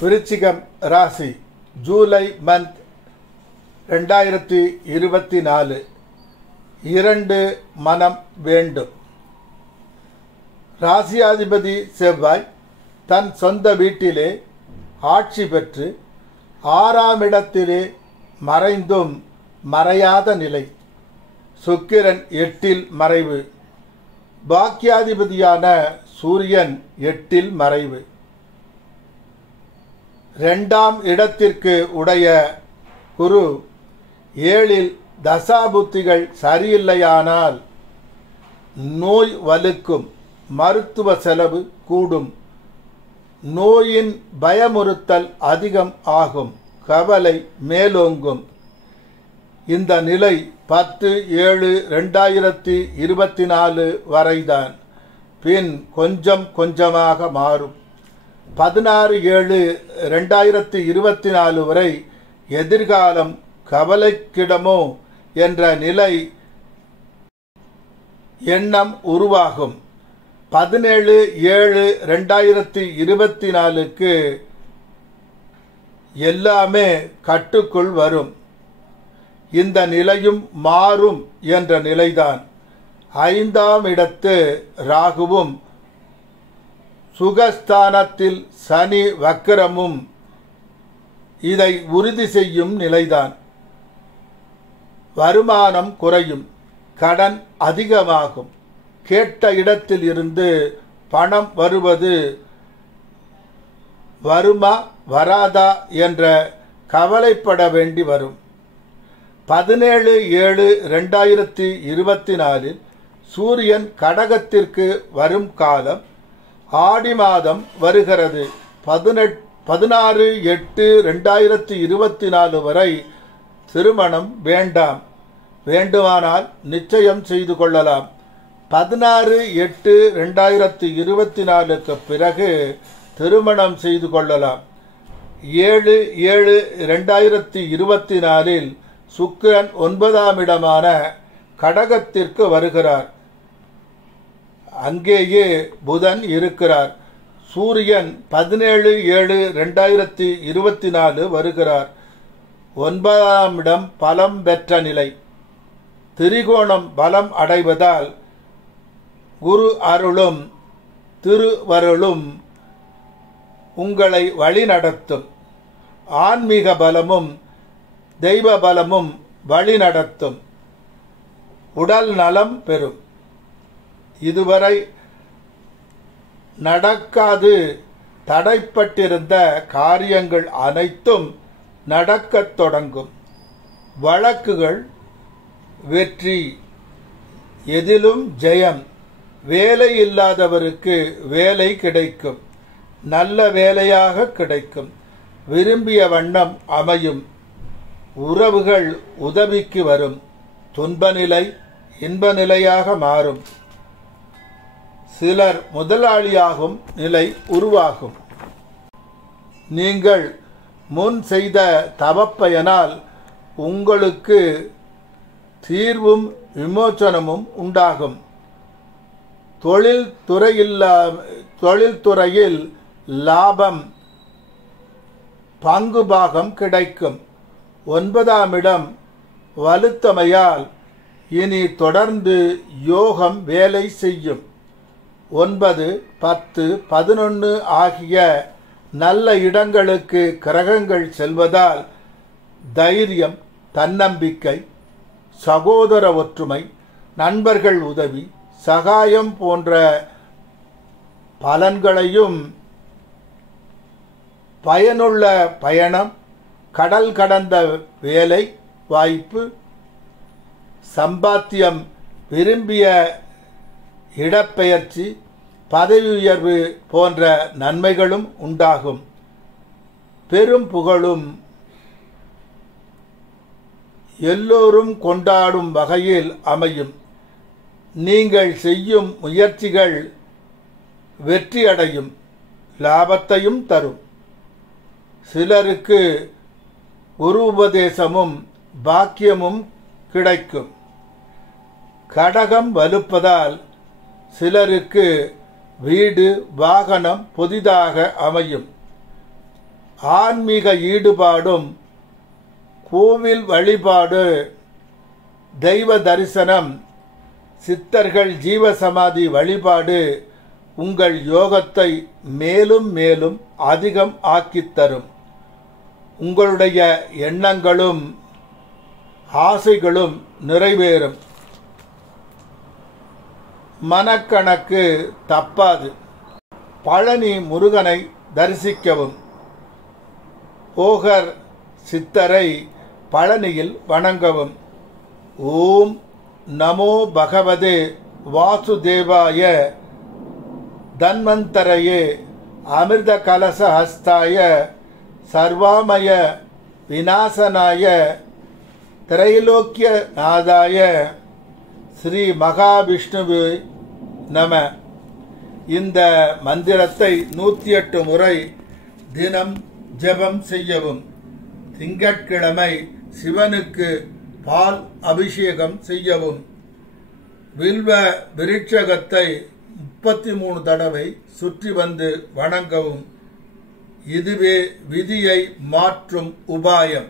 விருச்சிகம் ராசி July month 2024 2 மனம் வேண்டும். ராசியாதிபதி செவ்வாய் தன் சொந்த வீட்டிலே ஆட்சி பெற்று 6ஆம் இடத்திலே மறைந்தும் மறையாத நிலை. சுக்கிரன் 8இல் மறைவு. பாக்கியாதிபதியான சூரியன் 8இல் மறைவு. 2ஆம் இடத்திற்கு உடைய குரு 7இல் தசாபுத்திகள் சரியில்லையானால் நோய் வலுக்கும், மருத்துவ செலவு கூடும், நோயின் பயமுறுத்தல் அதிகம் ஆகும், கவலை மேலோங்கும். இந்த நிலை 10/7/2024 வரைதான். பின் கொஞ்சம் கொஞ்சமாக மாறும். 16/7/2024 வரை எதிர்காலம் கவலைக்கிடமோ என்ற நிலை எண்ணம் உருவாகும். 17/7/2024க்கு எல்லாமே கட்டுக்குள் வரும். இந்த நிலையும் மாறும் என்ற நிலைதான். 5ஆம் இடத்து ராகுவும் சுகஸ்தானத்தில் சனி வக்கரமும் இதை உறுதி செய்யும் நிலைதான். வருமானம் குறையும், கடன் அதிகமாகும், கேட்ட இடத்தில் இருந்து பணம் வருவது வருமா வராதா என்ற கவலைப்பட வேண்டி வரும். 17/7/2024 சூரியன் கடகத்திற்கு வரும் காலம் ஆடி மாதம் வருகிறது. 16/8/2024 வரை திருமணம் வேண்டாம். வேண்டுமானால் நிச்சயம் செய்து கொள்ளலாம். 16/8/2024க்கு பிறகு திருமணம் செய்து கொள்ளலாம். 7/7/2024 சுக்கிரன் 9ஆம் இடமான கடகத்திற்கு வருகிறார். அங்கேயே புதன் இருக்கிறார். சூரியன் 17/7/2024 வருகிறார். 9ஆம் இடம் பலம் பெற்ற நிலை. திரிகோணம் பலம் அடைவதால் குரு அருளும் திருவருளும் உங்களை வழிநடத்தும். ஆன்மீக பலமும் தெய்வ பலமும் வழிநடத்தும். உடல் நலம் பெறும். இதுவரை நடக்காது தடைப்பட்டிருந்த காரியங்கள் அனைத்தும் நடக்கத் தொடங்கும். வழக்குகள் வெற்றி, எதிலும் ஜெயம். வேலை இல்லாதவருக்கு வேலை கிடைக்கும், நல்ல வேலையாக கிடைக்கும். விரும்பிய வண்ணம் அமையும். உறவுகள் உதவிக்கு வரும். துன்பநிலை இன்ப நிலையாக மாறும். சிலர் முதலாளியாகும் நிலை உருவாகும். நீங்கள் முன் செய்த தவப்பயனால் உங்களுக்கு தீர்வும் விமோசனமும் உண்டாகும். தொழில்துறையில் லாபம், பங்கு பாகம் கிடைக்கும். 9ஆம் இடம் வலுத்தமையால் இனி தொடர்ந்து யோகம் வேலை செய்யும். 9, 10, 11 ஆகிய நல்ல இடங்களுக்கு கிரகங்கள் செல்வதால் தைரியம், தன்னம்பிக்கை, சகோதர ஒற்றுமை, நண்பர்கள் உதவி, சகாயம் போன்ற பலன்களையும், பயனுள்ள பயணம், கடல் கடந்த வேலை வாய்ப்பு, சம்பாத்தியம், விரும்பிய இடப்பெயர்ச்சி, பதவி உயர்வு போன்ற நன்மைகளும் உண்டாகும். பெரும் புகழும் எல்லோரும் கொண்டாடும் வகையில் அமையும். நீங்கள் செய்யும் முயற்சிகள் வெற்றியடையும், லாபத்தையும் தரும். சிலருக்கு குரு உபதேசமும் பாக்கியமும் கிடைக்கும். கடகம் வலுப்பதால் சிலருக்கு வீடு வாகனம் புதிதாக அமையும். ஆன்மீக ஈடுபாடும் கோவில் வழிபாடு, தெய்வ தரிசனம், சித்தர்கள் ஜீவசமாதி வழிபாடு உங்கள் யோகத்தை மேலும் மேலும் அதிகம் ஆக்கித் தரும். உங்களுடைய எண்ணங்களும் ஆசைகளும் நிறைவேறும். மனக்கணக்கு தப்பாது. பழனி முருகனை தரிசிக்கவும். போகர் சித்தரை பழனியில் வணங்கவும். ஓம் நமோ பகவதே வாசுதேவாய தன்வந்தரையே அமிர்த கலச ஹஸ்தாய சர்வாமய விநாசனாய திரைலோக்கிய நாதாய ஸ்ரீ மகாவிஷ்ணுவே நம. இந்த மந்திரத்தை 108 முறை தினம் ஜெபம் செய்யவும். திங்கட்கிழமை சிவனுக்கு பால் அபிஷேகம் செய்யவும். வில்வ விருட்சகத்தை 33 தடவை சுற்றி வந்து வணங்கவும். இதுவே விதியை மாற்றும் உபாயம்.